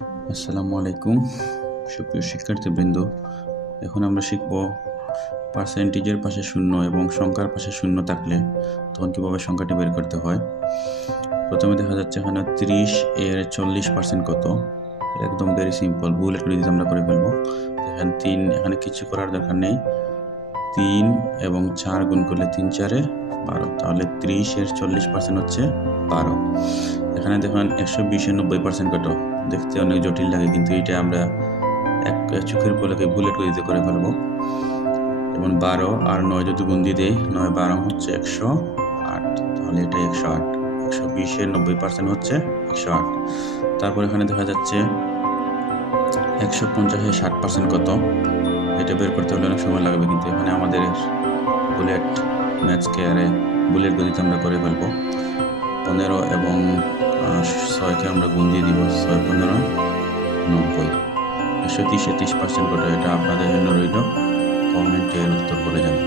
আসসালামু আলাইকুম সুপ্রিয় শিক্ষার্থীবৃন্দ। এখন আমরা শিখব পার্সেন্টেজের পাশে শূন্য এবং সংখ্যার পাশে শূন্য থাকলে তখন কীভাবে সংখ্যাটি বের করতে হয়। প্রথমে দেখা যাচ্ছে এখানে 30 এর 40% কত। একদম ভেরি সিম্পল, বুলেট করে দিতে আমরা করে ফেলবো। এখানে 3, এখানে কিছু করার দরকার নেই। 3 এবং 4 গুণ করলে 3 4 12, তাহলে 30 এর 40% হচ্ছে 12। এখানে দেখুন 120 এর 90% কত। দেখতে অনেক জটিল লাগে, কিন্তু এটা আমরা এক চোখের পলকে বুলেট করে দিতে করে ফেলবো। যেমন 12 আর 9 যদি গুণ দিয়ে দেয়, 9 12 হচ্ছে 108, তাহলে এটা 108। 120 এর 90% হচ্ছে 108। তারপর এখানে দেখা যাচ্ছে 150 এর 60% কত। এটা বের করতে হলে অনেক সময় লাগবে, কিন্তু এখানে আমাদের বুলেট ম্যাথস কেয়ারে বুলেট গতিতে আমরা করে ফেলবো। 15 এবং 6কে আমরা গুণ দিয়ে দিব, 6 15 90। 130 এর 30% কত, এটা আপনাদের জন্য রইল, কমেন্টে এর উত্তর বলে যাবেন।